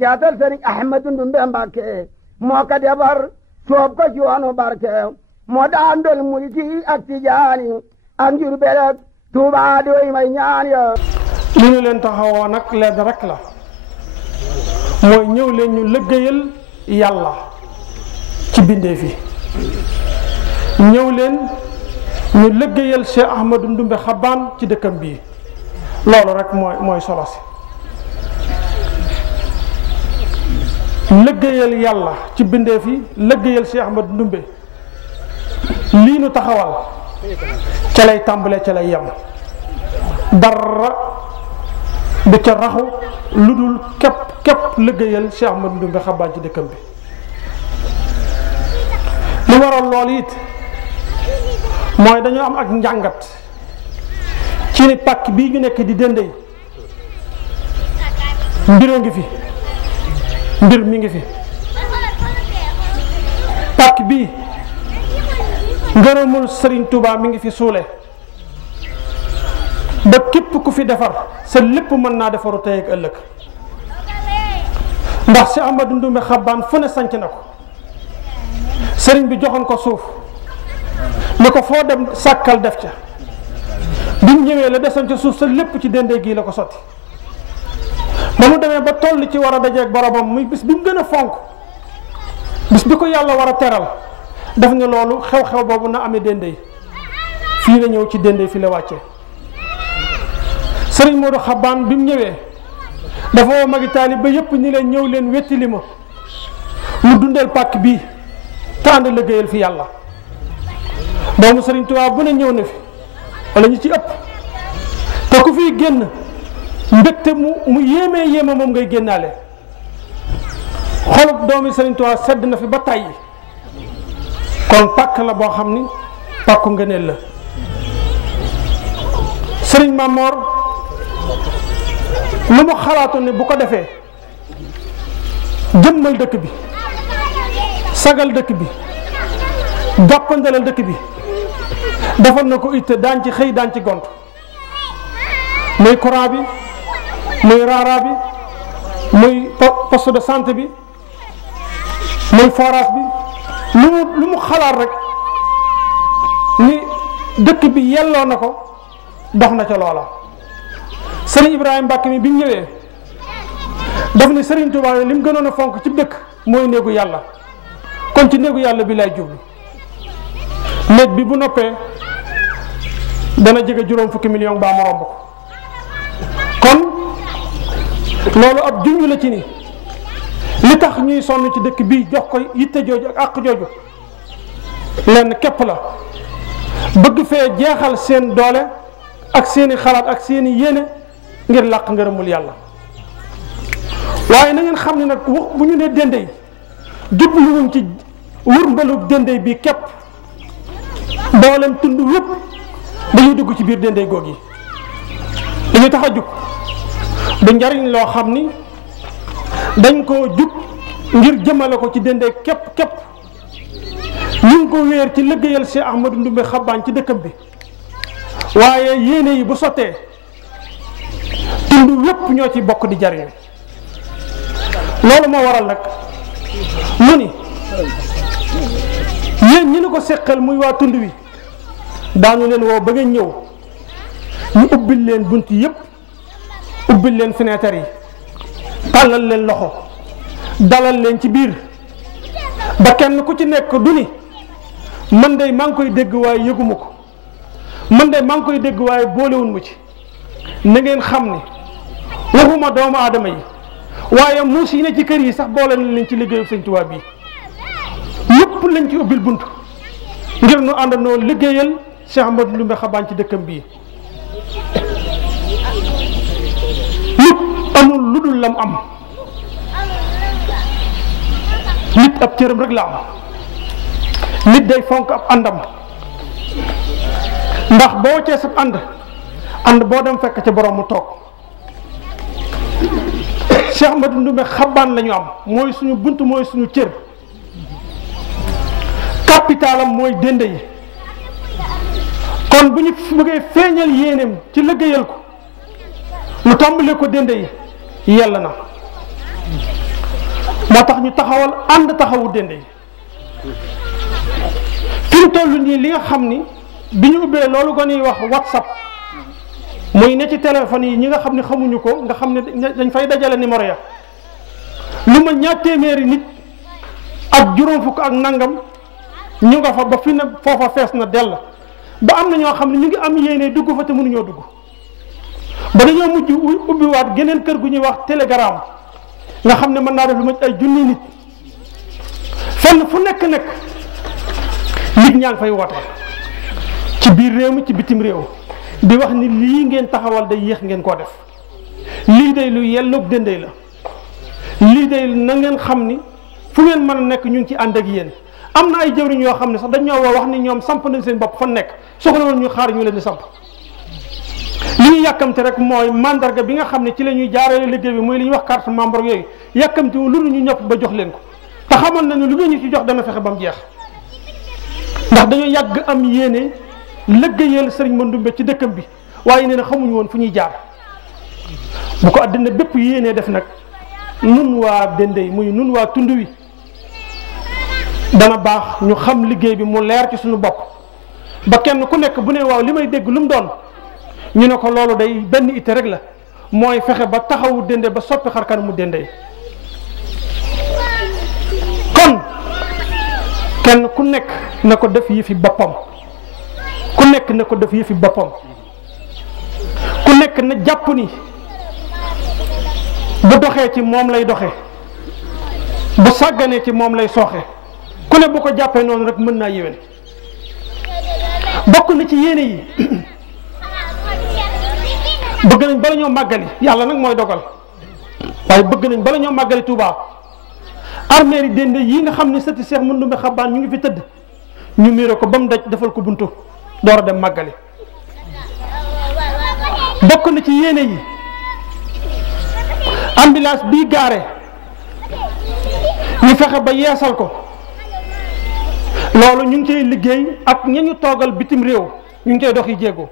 caatal sëriñ Ahmadu Ndumbe Mbàkke moo ko defar soob ko ci yoonu barke moo daan dol mulki ak tijaani ak Njurbel ak Tuubaa di may ñaan ya li ñu leen taxawoo nag leen rek la mooy ñëw leen ñu lëggéeyal yàlla ci bindee fi ñëw leen ñu lëggéeyal Cheikh Ahmadu Ndumbe Xabaan ci dëkkam bii loolu rek mooy solo si lëggéeyal yàlla ci bindee fi lëggéeyal Cheikh Ahmadu Ndumbe lii nu taxawal ca lay tàmbale ca lay yem dara du ca raxu lu dul képp lëggéeyal Cheikh Ahmadu Ndumbe Xabaan ci dëkkam bi li waral loolu it mooy dañoo am ak njàngat ci ni pàkk bii ñu nekk di Dendey mbiroo ngi fi mbir mi ngi fi pàkk bii ngërëmul Sëriñ Tuubaa mi ngi fi suule ba képp ku fi defar sa lépp mën naa defaru tey ak ëllëg ndax Cheikh Ahmadu Ndumbe Xabaan fu ne sanc na ko sëriñ bi joxoon ko suuf ni ko foo dem sàkkal def ca bi mu ñëwee la desoon ca suuf sa lépp ci Dendey gii la ko sotti ba mu demee ba toll ci war a dajeeg boromam muy bis bi mu gën a fonk bis bi ko yàlla war a teral daf ne loolu xew-xew boobu na amee Dendey fii la ñëw ci Dendey fi la wàcce sëriñ Moodu Xabaan bi mu ñëwee dafa woo magi taali ba yëpp ñi leen ñëw leen wettili ma mu dundeel pàkk bii te ànd liggéeyal fi yàlla doomu Sëriñ Tuubaa bu ne ñëw na fi wala ñu ci ëpp te ku fiy génn mbégte mu yéeme moom ngay génnaale xolub doomi Sëriñ Tuubaa sedd na fi ba tàyyi kon pàkk la boo xam ni pàkku ngëneel la Sëriñ Mamor lu mu xalaatoon ne bu ko defee jëmmal dëkk bi sagal dëkk bi jàppandalal dëkk bi defal na ko itte daan ci xëy daan ci gont muy courant bi muy rara bi muy poste de santé bi muy forage bi lu mu xalaat rek ni dëkk bi yelloo na ko dox na ca loola Sëriñ Ibrahima Mbàkke mi bi ñu ñëwee daf ni Sëriñ Tuubaa li mu gënoon a fonk ci dëkk mooy néegu yàlla kon ci néegu yàlla bi lay jublu néeg bi bu noppee dana jege juróom fukki million baa mu romb ko kon loolu ab junj la ci ni li tax ñuy sonn ci dëkk bii jox ko yitte jooju ak àq jooju lenn képp la bëgg fee jeexal seen doole ak seeni xalaat ak seeni yéene ngir làq ngërëmul yàlla waaye na ngeen xam ne nag bu ñu nee Dendey jubluwuñ ci wurmbalu Dendey bii képp mboolem tund wépp dañuy dugg ci biir Dendey goog yi dañuy tax a jug du njariñ loo xam ni dañ koo jug ngir jëmale ko ci Dendey képp ñu ngi ko wéer ci liggéeyal Cheikh Ahmadu Ndumbe Xabaan ci dëkkam bi waaye yéene yi bu sottee tund wépp ñoo ci bokk di jariñ loolu moo waral nag mu ni yéen ñi ni ko seqal muy waa tund wi daanu leen woo ba ngeen ñëw ñu ubbil leen bunt yépp ubbil leen fenêtre yi tàllal leen loxo dalal leen ci biir ba kenn ku ci nekk du ni man de maa ngi koy dégg waaye yëguma ko man de maa ngi koy dégg waaye boolewun mu ci na ngeen xam ni waxuma doomu aadama yi waaye muus yi ne ci kër yi sax boole na leen ci liggéeyu Sëñ Tuubaa bii ñëpp lañ ci ubbil bunt ngir nu àndandoo liggéeyal Cheikh Ahmadu Ndumbe Xabaan ci dëkkam bii nit amul lu dul lam am nit ab cëram rek la am nit day fonk ab àndam ndax boo cee sab ànd boo dem fekk ca borom mu toog Cheikh Ahmadu Ndumbe Xabaan la ñu am mooy suñu bunt mooy suñu cër capitalam mooy dende yi kon bu ñu bëggee feeñal yéeneem ci liggéeyal ko lu tàmbalee ko dende yi yàlla na moo tax ñu taxawal ànd taxawu dende yi fi mu toll nii li nga xam ni bi ñu ubbee loolu ko ñuy wax WhatsApp muy ne ci téléphone yi ñi nga xam ne xamuñu ko nga xam ne dañ fay dajale numéro ya lu ma ñaar téeméeri nit ak juróom fukk ak nangam ñu nga fa ba fi ne foofa fees na dell ba am na ñoo xam ne ñu ngi am yéene dugg fa te mënuñoo dugg ba dañoo mujj ubbiwaat geneen kër gu ñuy wax Telegram nga xam ne mën naa def lu ma ay junni nit fenn fu nekk nag nit ñaa ngi fay woote ci biir réew mi ci bitim réew di wax ni lii ngeen taxawal day yéex ngeen koo def lii day lu yelloog dendey la lii day na ngeen xam ni fu ngeen mën a nekk ñu ngi ci ànd ak yéen am na ay jëwriñ yoo xam ne sax dañoo wax ni ñoom samp nañ seen bopp fa nekk soxla woon ñu xaar ñu leen di samp li ñu yàkkamte rek mooy mandarga bi nga xam ne ci la ñuy jaarale liggéey bi muy li ñuy wax carte membre yooyu yàkkamte wu lu ñu ñëpp ba jox leen ko te xamoon nañu lu ngeen ñu ci jox dana fexe ba mu jeex ndax dañoo yàgg am yéene liggéeyal Sëriñ Mandoumbe ci dëkkam bi waaye nee na xamuñu woon fu ñuy jaar bu ko àddina bépp yéenee def nag nun waa Dendey muy nun waa tund wi dana baax ñu xam liggéey bi mu leer ci suñu bopp ba kenn ku nekk bu ne waaw li may dégg lu mu doon ñu ne ko loolu day benn itte rek la mooy fexe ba taxawu Dendey ba soppi xarkan mu Dendey kon kenn ku nekk na ko def yëfi boppam ku nekk na ko def yëfi boppam ku nekk na jàpp ni bu doxee ci moom lay doxe bu sàgganee ci moom lay sooxe ku ne bu ko jàppee noonu rek mën naa yéwén bokk na ci yéene yi bëgg nañ bala ñoo màggali yàlla nag mooy dogal waaye bëgg nañ bala ñoo màggali Touba armeeri Dendey yi nga xam ne sëti Seex Mandoumbe Xabaan ñu ngi fi tëdd ñu miire ko ba mu daj defal ko buntu door a dem màggali bokk na ci yéene yi ambulance bii gaare ñu fexe ba yeesal ko loolu ñu ngi cay liggéey ak ña ñu toogal bitim réew ñu ngi cay dox yi jéego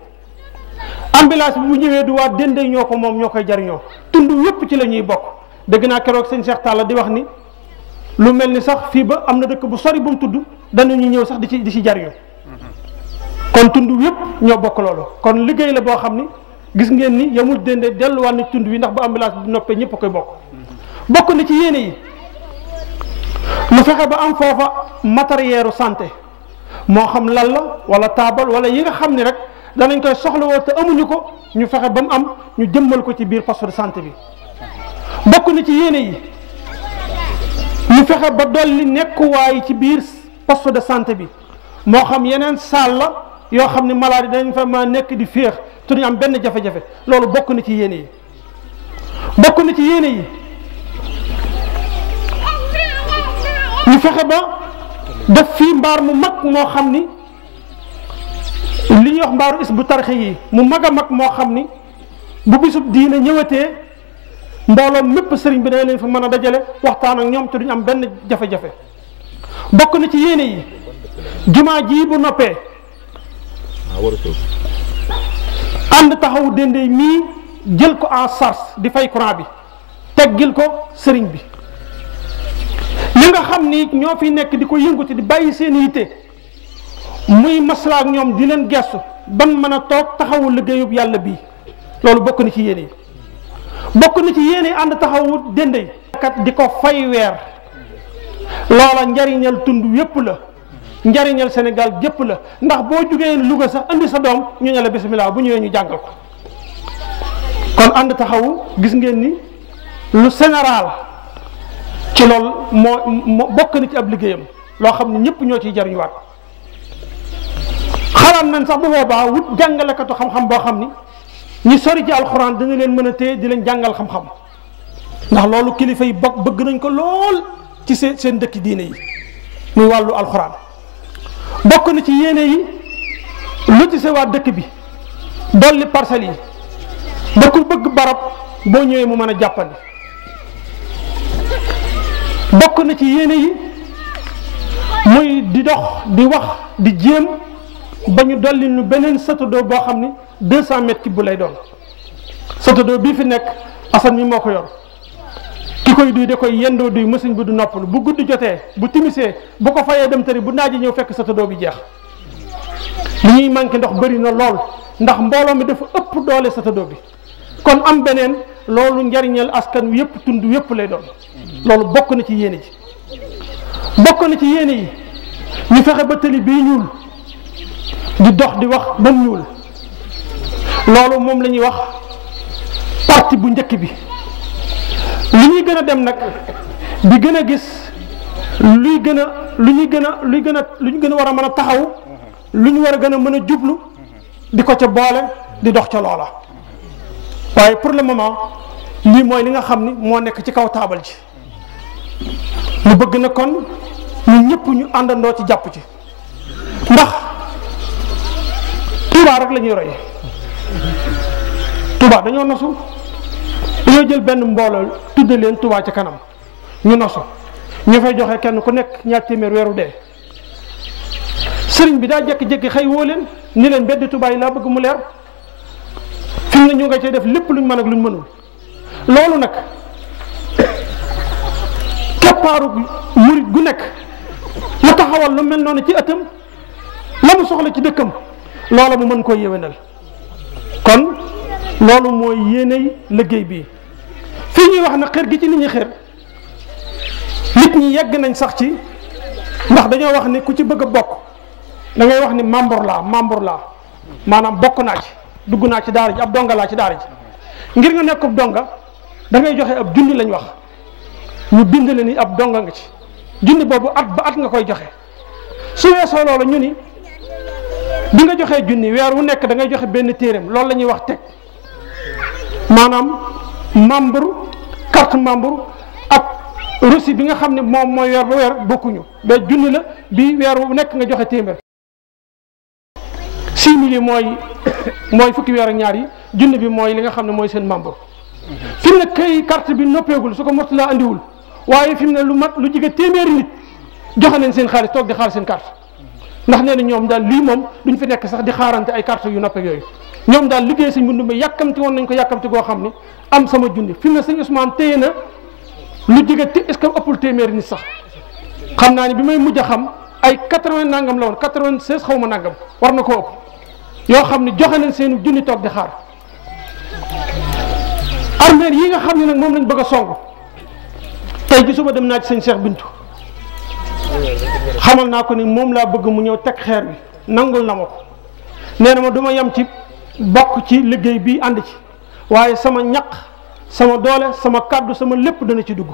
ambulance bi bu ñëwee du waa Dendey ñoo ko moom ñoo koy jariñoo tund yépp ci la ñuy bokk dégg naa keroog sëñ Cheikh Talla di wax ni lu mel ni sax fii ba am na dëkk bu sori bu mu tudd danañu ñëw sax di ci jariñoo kon tund yépp ñoo bokk loolu kon liggéey la boo xam ni gis ngeen ni yamul Dendey delluwaat ni tund wi ndax bu ambulance bi noppee ñëpp a koy bokk bokk na ci yéene yi mu fexe ba am foofa matériel santé moo xam lal la wala taabal wala yi nga xam ni rek danañ koy soxlawoo te amuñu ko ñu fexe ba mu am ñu jëmmal ko ci biir poste de santé bi bokk na ci yéene yi ñu fexe ba dolli nekkuwaay ci biir poste de santé bi moo xam yeneen salle la yoo xam ne malade dañ fa ma nekk di féex te duñu am benn jafe-jafe loolu bokk na ci yéene yi bokk na ci yéene yi ñu fexe ba def fii mbaar mu mag moo xam ni li ñuy wax mbaaru is bu tarxe yi mu mag a mag moo xam ni bu bisub diine ñëwatee mbooloo mépp sëriñ bi dañ leen fa mën a dajale waxtaan ak ñoom te duñu am benn jafe-jafe bokk na ci yéene yi jumaa ji bu noppee ànd taxawu Dendey mii jël ko en charge di fay courant bi teggil ko sëriñ bi li nga xam ni ñoo fi nekk di ko yënguti di bàyyi seen yitte muy maslaa ak ñoom di leen gestu ban mën a toog taxawu liggéeyub yàlla bii loolu bokk na ci yéene yi bokk na ci yéene yi ànd taxawu Dendey kat di ko fay weer loola njariñal tund yépp la njariñal Sénégal gépp la ndax boo jugee Louga sax andi sa doom ñu ne la bisimilah bu ñëwee ñu jàngal ko kon ànd taxawu gis ngeen ni lu général ci loolu moo bokk na ci ab liggéeyam loo xam ne ñëpp ñoo ciy jariñuwaat xalaat nañ sax bu boobaa wut jàngalekatu xam-xam boo xam ni ñi sori ci alxuraan dina leen mën a téye di leen jàngal xam-xam ndax loolu kilifa yi bëgg nañ ko lool ci seen dëkki diine yi muy wàllu alxuraan bokk na ci yéene yi lotissé waa dëkk bi dolli parcelles yi ba ku bëgg barab boo ñëwee mu mën a jàppandi bokk na ci yéene yi muy di dox di wax di jéem ba ñu dolli nu beneen satadoo boo xam ni 200 mètres cube bu lay doon. satadoo bii fi nekk Assane mi moo ko yor ki koy duy da koy yendoo duy machine bi du noppalu bu guddi jotee bu timisee bu ko fayee dem tëri bu naaji ñëw fekk satadoo bi jeex. li ñuy manqué ndox bëri na lool ndax mbooloo mi dafa ëpp doole satadoo bi kon am beneen loolu njariñal askan wi yëpp tund yëpp lay doon loolu bokk na ci yéene ji. bokk na ci yéene yi ñu fexe ba tëli bii ñuul di dox di wax ba mu ñuul loolu moom la ñuy wax partie bu njëkk bi. li ñuy gën a dem nag di gën a gis luy gën a lu ñu gën a war a mën a taxaw lu ñu war a gën a mën a jublu di ko ca boole di dox ca loola waaye pour le moment lii mooy li nga xam ni moo nekk ci kaw taabal ji mu bëgg na kon ñun ñëpp ñu àndandoo ci jàpp ci ndax Touba rek la ñuy roy Touba dañoo nosu dañoo jël benn mbooloo tudde leen Touba ca kanam ñu nosu ñu fay joxe kenn ku nekk ñaar téeméer weeru dee sëriñ bi daa jékki-jékki xëy woo leen ni leen mbedd Touba yi laa bëgg mu leer fi mu ne ñu nga cay def lépp luñ mën ak luñ mënul loolu nag keppaaru murit gu nekk la taxawal lu mel noonu ci ëttam la mu soxla ci dëkkam loola mu mën koo yéwénal kon loolu mooy yéeney liggéey bii fii ñuy wax na xër gi ci nit ñi xër nit ñi yegg nañ sax ci ndax dañoo wax ni ku ci bëgg a bokk da ngay wax ni membre laa maanaam bokk naa ci dugg naa ci daara ji ab donga laa ci daara ji ngir nga nekkub donga da ngay joxe ab junni lañ wax ñu bind la ni ab donga nga ci junni boobu at ba at nga koy joxe su weesoo loolu ñu ni bi nga joxee junni weer wu nekk da ngay joxe benn téereem loolu la ñuy wax teg maanaam membre carte membre ak reçu bi nga xam ne moom mooy weer ba weer bokkuñu ba junni la bi weer wu nekk nga joxe téeméer 6 000 mooy fukki weer ak ñaar yi junni bi mooy li nga xam ne mooy seen membre fi mu ne kay carte bi noppeegul su ko mot laa andiwul waaye fi mu ne lu jige téeméeri nit joxe nañ seen xaalis toog di xaar seen carte ndax nee na ñoom daal lii moom duñ fi nekk sax di xaarante ay carte yu noppeeg yooyu ñoom daal liggéey sëñ Mbundu mi yàkkamti woon nañ ko yàkkamti goo xam ni am sama junni fi mu ne sëñ Ousmane téye na lu jige est-ce que ëppul téeméeri nit sax xam naa ni bi may mujj a xam ay 80 nangam la woon 96 xaw ma nangam war na ko ëpp yoo xam ne joxe nañ seen junni toog di xaar armeel yi nga xam ne nag moom lañ bëgg a song tey ji suba dem naa ci sëñ Cheikh Bintu xamal naa ko ni moom laa bëgg mu ñëw teg xeer bi nangul na ma ko nee na ma du ma yem ci bokk ci liggéey bi ànd ci waaye sama ñaq sama doole sama kàddu sama lépp dana ci dugg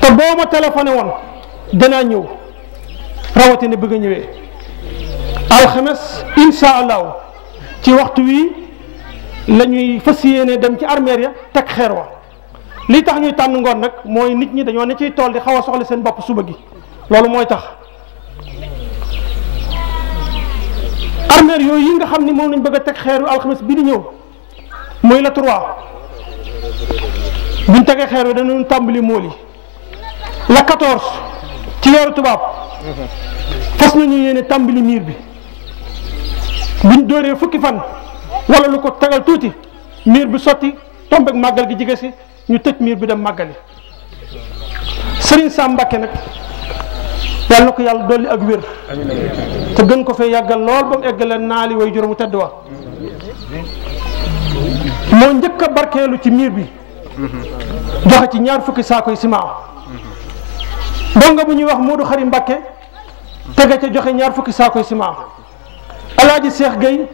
te boo ma téléphoné woon danaa ñëw rawatina bëgg a ñëwee alxames insha allahu ci waxtu wi la ñuy fas yéene dem ci armeer ya teg xeer wa li tax ñuy tànn ngoon nag mooy nit ñi dañoo ne ciy tool di xaw a soxla seen bopp suba gi loolu mooy tax armeer yooyu yi nga xam ni moom lañ bëgg a teg xeer wi alxames bi di ñëw mooy la 3 buñ tegee xeer wi danañ tàmbali mool yi la 14 ci weeru tubaab fas nañu yéene tàmbali miir bi buñ dóoree fukki fan wala lu ko tegal tuuti miir bi sotti tombeeg màggal gi jige si ñu tëj miir bi dem màggali Serigne Sam Mbacké nag yàlla na ko yàlla dolli ak wér te gën ko fee yàggal lool ba mu eggale naali way juróomu tedd wa moo njëkk a barkeelu ci miir bi joxe ci 2 fukki saakoy ciment donga bu ñuy wax Modou Xari Mbacké tege ca joxe 2 fukki saakoy ciment Alaaji Cheikh Gueye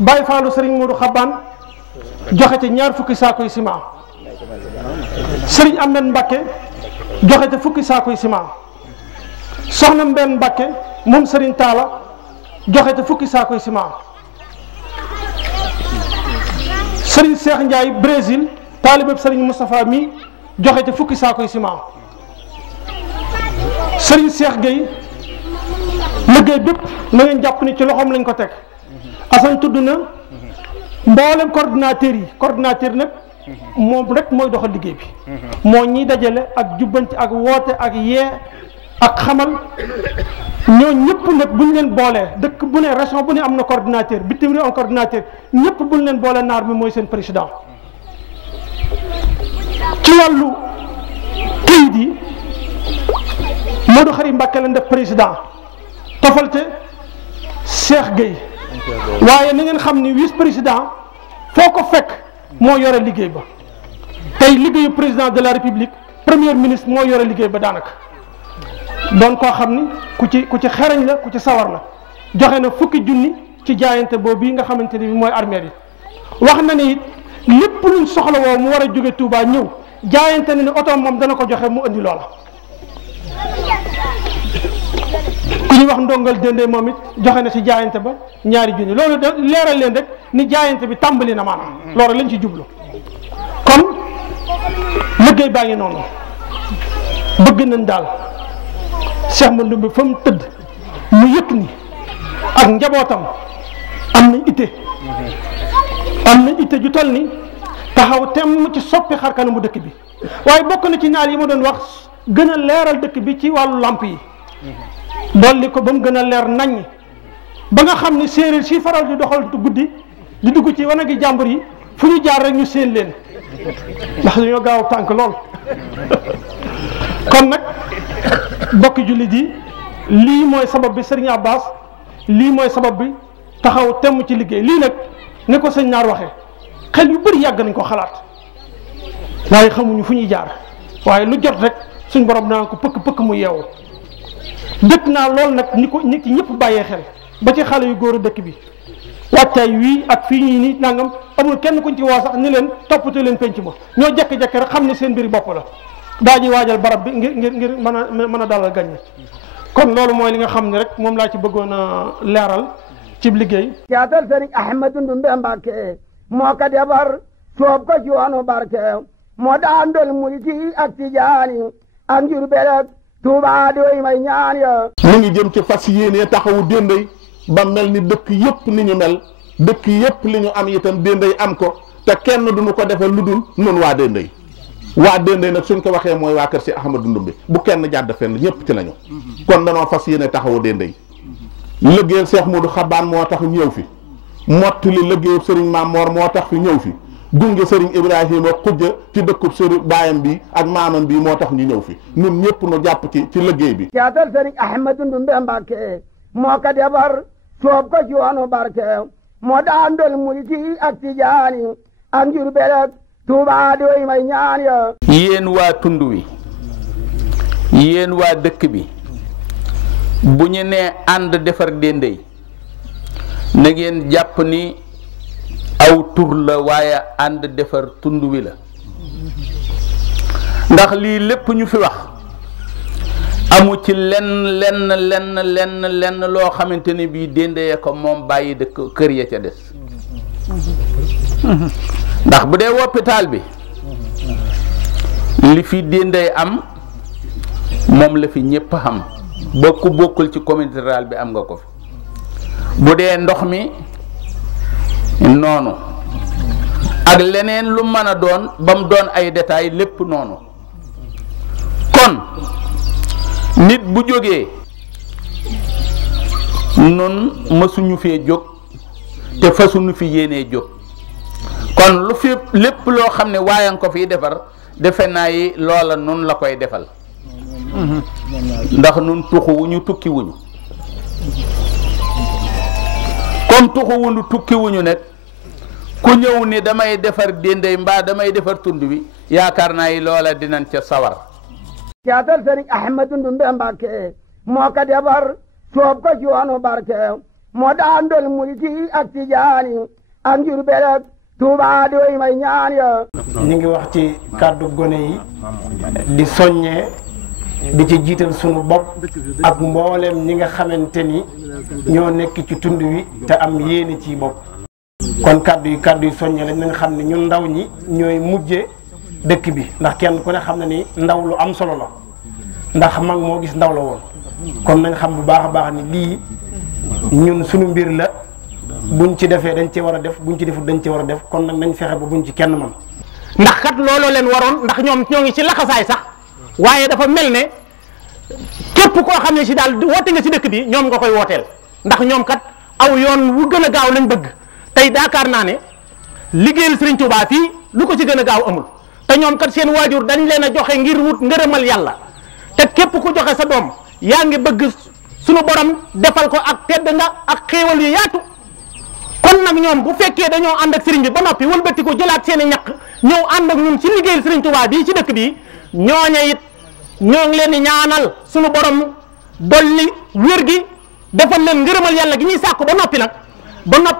Baye Fallou Serigne Modou Xaban joxe ca 2 fukki saakoy ciment Serigne Ahmed Mbacké joxe ca fukki saakoy ciment Soxna Mbène Mbacké moom Serigne Talla joxe ca fukki saakoy ciment Serigne Cheikh Ndiaye Brésil taalibeb Serigne Moustapha mi joxe ca fukki saakoy ciment Serigne Cheikh Gueye liggéey bépp na ngeen jàpp ni ci loxoom lañ ko teg Assane tudd na mboolem coordinateur nag moom rek mooy doxal liggéey bi moo ñiy dajale ak jubbanti ak woote ak yee ak xamal ñoo ñëpp nag bu ñu leen boolee dëkk bu ne région bu ne am na coordinateur bitim réew am coordinateur ñëpp bu ñu leen boolee naar mi mooy seen président. ci wàllu kayit yi Modou Khary Mbacké leen def président tofalte Cheikh Gueye waaye na ngeen xam ni vice président foo ko fekk moo yore liggéey ba tey liggéeyu président de la république premier ministre moo yore liggéey ba daanaka doon koo xam ni ku ci xereñ la ku ci sawar la joxe na fukki junni ci jaayante boobu nga xamante ni bi mooy armée yi wax na ni it lépp luñ soxla woo mu war a jóge Touba ñëw jaayante na ni oto moom dana ko joxe mu indi loola ku ñuy wax ndongal dende moom it joxe na ci jaayante ba ñaari junni loolu de leeral leen rek ni jaayante bi tàmbali na maanaam loolu lañ ci jublu kon liggéey baa ngi noonu bëgg nañ daal Cheikh Mandoumbe fa mu tëdd mu yëg ni ak njabootam am nañ itte ju toll ni taxaw temm ci soppi xar kanamu dëkk bi waaye bokk na ci ñaar yi ma doon wax gën a leeral dëkk bi ci wàllu làmp yi dolli ko ba mu gën a leer naññ ba nga xam ne séeréer si faral di doxal guddi di dugg ci wanagi jàmbur yi fu ñu jaar rek ñu séen leen ndax dañoo gaaw tànk lool kon nag bokki jullit yi lii mooy sabab bi Serigne Abbas lii mooy sabab bi taxaw temm ci liggéey lii nag ni ko sëñ Naar waxee xel yu bëri yàgg nañ ko xalaat waaye xamuñu fu ñuy jaar waaye lu jot rek suñ borom naan ko pëkk mu yeewu dëkk naa lool nag ni ci ñëpp bàyyee xel ba ci xale yu góor a dëkk bi wàccaay wii ak fii ñii nii nangam amul kenn kuñ ci woo sax ni leen toppatoo leen penc ma ñoo jekki-jekki rek xam ne seen mbiri bopp la daa ji waajal barab bi ngir mën a dalal gañe kon loolu mooy li nga xam ne rek moom laa ci bëggoon a leeral ci liggéey caatal sëriñ Ahmadu Ndumbe Mbàkke moo ko defar soob ko ci yoonu barke moo daan dol mulki ak tijaani ak Njurbel ak Tuubaa doy may ñaan ya mu ngi jëm ci fas yéene taxawu Dendey ba mel ni dëkk yëpp ni ñu mel dëkk yëpp li ñu am itam Dendey am ko te kenn duñu ko defal lu dul nun waa Dendey nag suñ ko waxee mooy waa kër si Ahmadu Ndumbe bu kenn jàdd fenn ñëpp ci lañu kon danoo fas yéene taxawu Dendey liggéeyal Cheikh Modou Xabaan moo tax ñëw fi mottali liggéeyal Serigne Mamor moo tax fi ñëw fi gunge Serigne Ibrahima xujja ci dëkkub Serigne baayam bi ak maamam bi moo tax ñu ñëw fi ñun ñëpp nu jàpp ci liggéey bi caatal Serigne Ahmadu Ndumbe Mbàkke moo ko defar soob ko ci yoonu barke moo daan dol mulki ak tijaani ak Njurbel ak Tuubaa doy may ñaan ya yéen waa tund wi yéen waa dëkk bi bu ñu nee ànd defar Dendey na ngeen jàpp ni aw tur la waaye ànd defar tund wi la ndax lii lépp ñu fi wax amu ci lenn loo xamante ni bii Dendey ko moom bàyyi dëkk kër ya ca des ndax bu dee hôpital bi li fi Dendey am moom la fi ñépp xam bokku bokkul ci communauté rurale bi am nga ko fi bu dee ndox mi noonu ak leneen lu mën a doon ba mu doon ay détails lépp noonu kon nit bu jógee nun mësuñu fee jóg te fasuñu fi yéenee jóg kon lu fi lépp loo xam ne waaye nga ko fiy defar defe naa yi loola nun la koy defal ndax nun tuxuwuñu tukkiwuñu comme tuxuwuñu tukkiwuñu nag ku ñëw ni damay defar Dendey mbaa damay defar tund wi yaakaar naa yi loola dinañ ca sawar caatal Serigne Ahmadu Ndumbe Mbàkke moo ko defar soob ko ci yoonu barke moo daan dol mulki ak tijaani ak Njurbel ak Tuubaa doy may ñaan ya ñu ngi wax ci kàddu gone yi di soññee di ci jiital sunu bopp ak mboolem ñi nga xamante ni ñoo nekk ci tund wi te am yéene ci bopp kon kàddu yi soññee lañ nga xam ne ñun ndaw ñi ñooy mujje dëkk bi ndax kenn ku ne xam na ni ndaw lu am solo la ndax mag moo gis ndaw la woon kon nañ xam bu baax a baax ni lii ñun sunu mbir la buñ ci defee dañ ci war a def buñ ci defut dañ ci war a def kon nag nañ fexe ba buñ ci kenn man ndax kat looloo leen waroon ndax ñoom ñoo ngi ci laxasaay sax waaye dafa mel ne képp koo xam ne si daal woote nga si dëkk bi ñoom nga koy wooteel ndax ñoom kat aw yoon wu gën a gaaw lañ bëgg tey daakaar naa ne liggéeyal Serigne Touba fii lu ko ci gën a gaaw amul te ñoom kat seen waajur dañ leen a joxe ngir wut ngërëmal yàlla te képp ku joxe sa doom yaa ngi bëgg sunu borom defal ko ak tedd nga ak xéewal yu yaatu kon nag ñoom bu fekkee dañoo ànd ak Serigne bi ba noppi wëlbati ko jëlaat seen i ñaq ñëw ànd ak ñun ci liggéeyal Serigne Touba bii ci dëkk bi ñooña it ñoo ngi leen di ñaanal sunu borom dolli wér gi defal leen ngërëmal yàlla gi ñuy sàkku ba noppi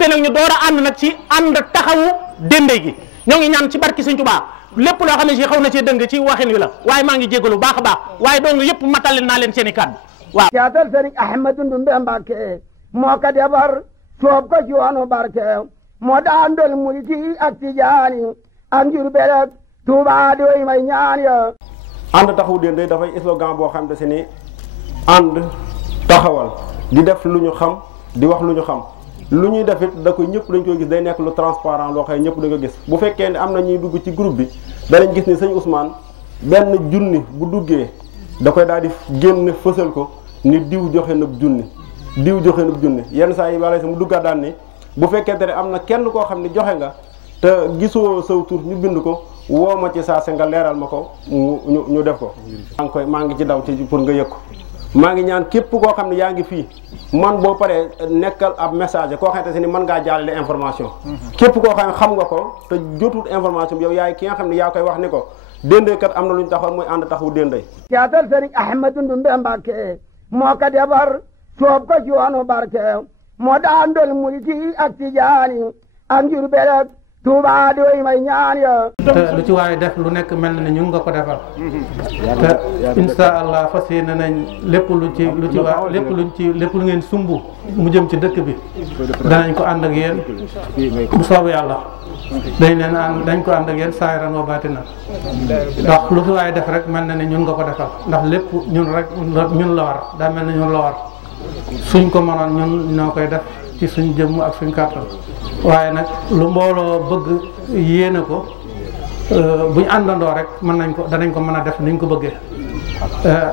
nag ñu door a ànd nag ci ànd taxawu Dendey gi ñoo ngi ñaan ci barki Serigne Touba lépp loo xam ne si xaw na ci dëng ci waxin wi la waaye maa ngi jégalu baax a baax waaye dong yëpp matal naa leen seen i kàddu waaw. caatal Serigne Ahmadou Ndumbe Mbàkke moo ko defar soob ko ci yoonu barke moo daan dol mulki ak tijaani ak Njurbel ak Tuubaa doy may ñaan ya. ànd taxawu Dendey dafay slogan boo xam ne si ni ànd taxawal di def lu ñu xam di wax lu ñu xam lu ñuy def it da koy ñëpp dañ koy gis day nekk lu transparent loo xam ne ñëpp dañ ko gis bu fekkee ne am na ñuy dugg ci groupe bi danañ gis ni sëñ Ousmane benn junni bu duggee da koy daal di génn fësal ko ni diw joxe na junni diw joxe na junni yenn saa yi wala sa mu duggaat daan ni bu fekkente ne am na kenn koo xam ne joxe nga te gisoo saw tur ñu bind ko woo ma ci saa si nga leeral ma ko ñu def ko. maa ngi ci daw ci pour nga yëg ko maa ngi ñaan képp koo xam ne yaa ngi fii man boo paree nekkal ab message koo xamante ni mën ngaa jàllale information. képp koo xam ne xam nga ko te jotut information bi yow yaay ki nga xam ne yaa koy wax ni ko Dendey kat am na lu ñu taxaw mooy ànd taxawu Dendey. caatal Serigne Ahmadou Ndumbe Mbàkke moo ko defar soob ko ci yoonu barke moo daan dol mulki ak tijaani ak Njurbel ak Tuubaa doy may ñaan ya. te lu ci waaye def lu nekk mel na ne ñu nga ko defal te insha allah fas yéene nañ lépp lu ngeen sumb mu jëm ci dëkk bi danañ ko ànd ak yéen bu soobu yàlla dañ ko ànd ak yéen saahiran wa baatinan ndax lu ci waaye def rek mel na ne ñun nga ko defal ndax lépp ñun la war daa mel ne ñun la war suñ ko mënoon ñun ñoo koy def ci suñ jëmm ak suñ kàttan waaye nag lu mbooloo bëgg yéene ko buñ àndandoo rek danañ ko mën a def niñ ko bëggee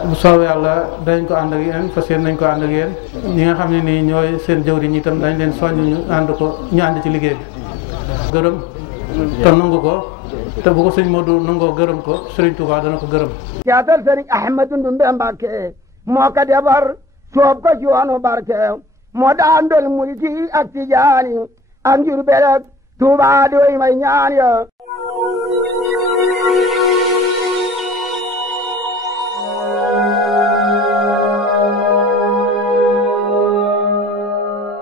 bu soobee yàlla danañ ko ànd ak yéen fas yéene nañ ko ànd ak yéen ñi nga xam ne nii ñooy seen jëwriñ itam dañ leen soññ ñu ànd ci liggéey bi gërëm te nangu ko te bu ko sëñ Modou nangoo gërëm ko Serigne Touba dana ko gërëm. caatal Serigne Ahmadou Ndumbe Mbàkke moo ko defar soob ko ci yoonu barke moo daan dol mulki ak tijaani ak Njurbel ak Tuubaa doy may ñaan ya.